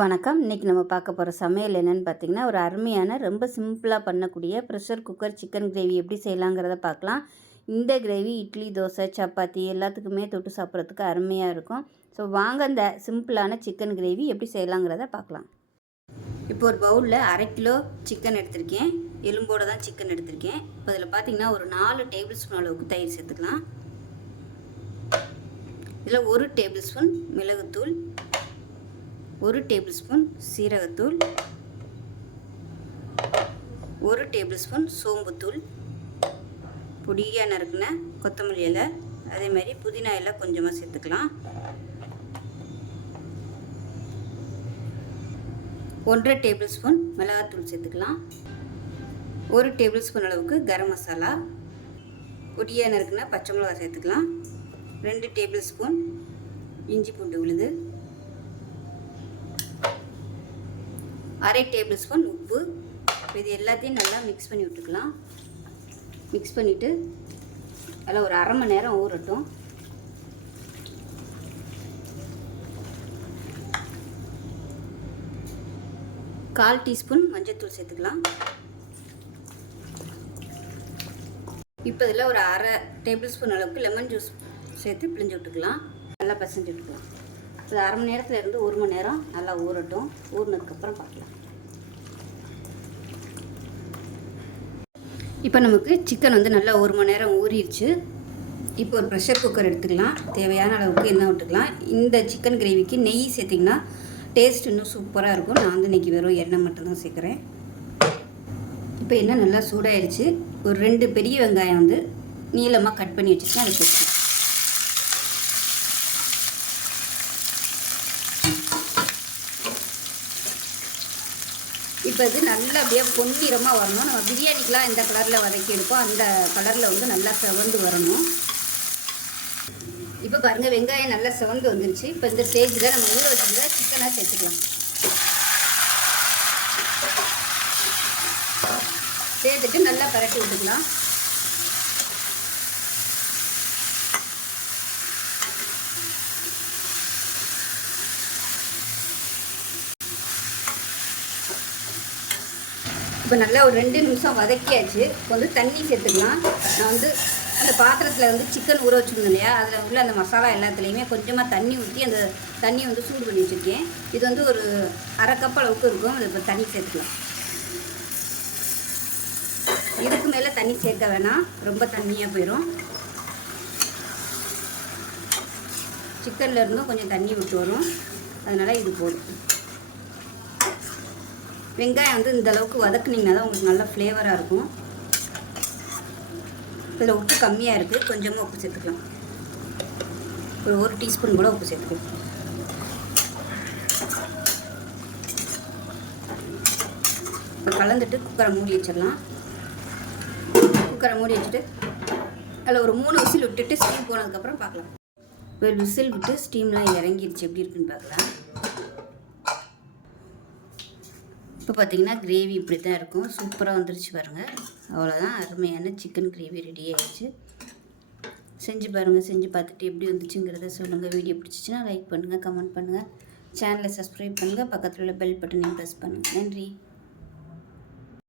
வணக்கம். இன்றைக்கி நம்ம பார்க்க போகிற சமையல் என்னென்னு பார்த்தீங்கன்னா ஒரு அருமையான ரொம்ப சிம்பிளாக பண்ணக்கூடிய ப்ரெஷர் குக்கர் சிக்கன் கிரேவி எப்படி செய்யலாங்கிறத பார்க்கலாம். இந்த கிரேவி இட்லி தோசை சப்பாத்தி எல்லாத்துக்குமே தொட்டு சாப்பிட்றதுக்கு அருமையாக இருக்கும். ஸோ வாங்க அந்த சிம்பிளான சிக்கன் கிரேவி எப்படி செய்யலாங்கிறத பார்க்கலாம். இப்போ ஒரு பவுலில் அரை கிலோ சிக்கன் எடுத்திருக்கேன். எலும்போடு தான் சிக்கன் எடுத்திருக்கேன். இப்போ அதில் பார்த்தீங்கன்னா ஒரு நாலு டேபிள் ஸ்பூன் அளவுக்கு தயிர் சேர்த்துக்கலாம். இதில் ஒரு டேபிள் ஸ்பூன் மிளகுத்தூள் ஒரு டேபிள் ஸ்பூன் சீரகத்தூள் ஒரு டேபிள் ஸ்பூன் சோம்புத்தூள் பொடியாக நறுக்குன கொத்தமல்லி இலை அதே மாதிரி புதினா இலை கொஞ்சமாக சேர்த்துக்கலாம். ஒன்றரை டேபிள் ஸ்பூன் மிளகாத்தூள் சேர்த்துக்கலாம். ஒரு டேபிள் ஸ்பூன் அளவுக்கு கரம் மசாலா பொடியாக நறுக்குன பச்சை மிளகா சேர்த்துக்கலாம். ரெண்டு டேபிள் ஸ்பூன் இஞ்சி பூண்டு விழுது அரை டேபிள் ஸ்பூன் உப்பு. இது எல்லாத்தையும் நல்லா மிக்ஸ் பண்ணி விட்டுக்கலாம். மிக்ஸ் பண்ணிவிட்டு அதில் ஒரு அரை மணி நேரம் ஊறட்டும். கால் டீஸ்பூன் மஞ்சள்தூள் சேர்த்துக்கலாம். இப்போ இதில் ஒரு அரை டேபிள் ஸ்பூன் அளவுக்கு லெமன் ஜூஸ் சேர்த்து பிழிஞ்சு விட்டுக்கலாம். நல்லா பசஞ்சு விட்டுக்கலாம் இது அரை மணி நேரத்தில் இருந்து ஒரு மணி நேரம் நல்லா ஊறட்டும். ஊறினதுக்கப்புறம் பார்க்கலாம். இப்போ நமக்கு சிக்கன் வந்து நல்லா ஒரு மணி நேரம் ஊறிடுச்சு. இப்போ ஒரு ப்ரெஷர் குக்கர் எடுத்துக்கலாம். தேவையான அளவுக்கு எண்ணெய் விட்டுக்கலாம். இந்த சிக்கன் கிரேவிக்கு நெய் சேர்த்திங்கன்னா டேஸ்ட் இன்னும் சூப்பராக இருக்கும். நான் வந்து இன்றைக்கி வெறும் எண்ணெய் மட்டும்தான் சேர்க்குறேன். இப்போ எண்ணெய் நல்லா சூடாயிடுச்சு ஒரு ரெண்டு பெரிய வெங்காயம் வந்து நீளமாக கட் பண்ணி வச்சுருக்கேன். அதை சேர்த்துக்கலாம். இப்போ இது நல்லா அப்படியே பொன்னிறமாக வரணும். நம்ம பிரியாணிக்கெலாம் எந்த கலரில் வதக்கி எடுப்போம் அந்த கலரில் வந்து நல்லா செவந்து வரணும். இப்போ பாருங்கள் வெங்காயம் நல்லா செவந்து வந்துருச்சு. இப்போ இந்த ஸ்டேஜில் நம்ம ஊற வச்சுருந்த சிக்கனாக சேர்த்துக்கலாம். சேர்த்துட்டு நல்லா பரட்டி விட்டுக்கலாம். இப்போ நல்லா ஒரு ரெண்டு நிமிஷம் வதக்கியாச்சு. இப்போ வந்து தண்ணி சேர்த்துக்கலாம். நான் வந்து அந்த பாத்திரத்தில் வந்து சிக்கன் ஊற வச்சுருந்தேன் இல்லையா? அதில் உள்ள அந்த மசாலா எல்லாத்துலேயுமே கொஞ்சமாக தண்ணி ஊற்றி அந்த தண்ணி வந்து சூடு பண்ணி வச்சுருக்கேன். இது வந்து ஒரு அரை கப் அளவுக்கு இருக்கும். அது இப்போ தண்ணி சேர்த்துக்கலாம். இதுக்கு மேலே தண்ணி சேர்க்க வேணாம். ரொம்ப தண்ணியாக போயிடும் சிக்கனில் இருந்தும் கொஞ்சம் தண்ணி விட்டு வரும். அதனால் இது போதும். வெங்காயம் வந்து இந்த அளவுக்கு வதக்குனிங்கன்னா தான் உங்களுக்கு நல்லா ஃப்ளேவராக இருக்கும். இதில் உப்பு கம்மியாக இருக்குது கொஞ்சமாக உப்பு சேர்த்துக்கலாம். ஒரு ஒரு டீஸ்பூன் கூட உப்பு சேர்த்துக்கலாம். இப்போ கலந்துட்டு குக்கரை மூடி வச்சிடலாம். குக்கரை மூடி வச்சுட்டு அதில் ஒரு மூணு விசில் விட்டுட்டு ஸ்டீம் போனதுக்கப்புறம் பார்க்கலாம். ஒரு விசில் விட்டு ஸ்டீம்லாம் இறங்கிடுச்சு எப்படி இருக்குன்னு பார்க்கலாம். இப்போ பார்த்தீங்கன்னா கிரேவி இப்படி தான் இருக்கும். சூப்பராக வந்துருச்சு பாருங்கள் அவ்வளோதான் அருமையான சிக்கன் கிரேவி ரெடி ஆகிடுச்சு செஞ்சு பாருங்கள் செஞ்சு பார்த்துட்டு எப்படி வந்துச்சுங்கிறத சொல்லுங்கள் வீடியோ பிடிச்சிச்சின்னா லைக் பண்ணுங்கள் கமெண்ட் பண்ணுங்கள் சேனலை சப்ஸ்கிரைப் பண்ணுங்கள் பக்கத்தில் உள்ள பெல் பட்டனையும் ப்ரெஸ் பண்ணுங்கள் நன்றி.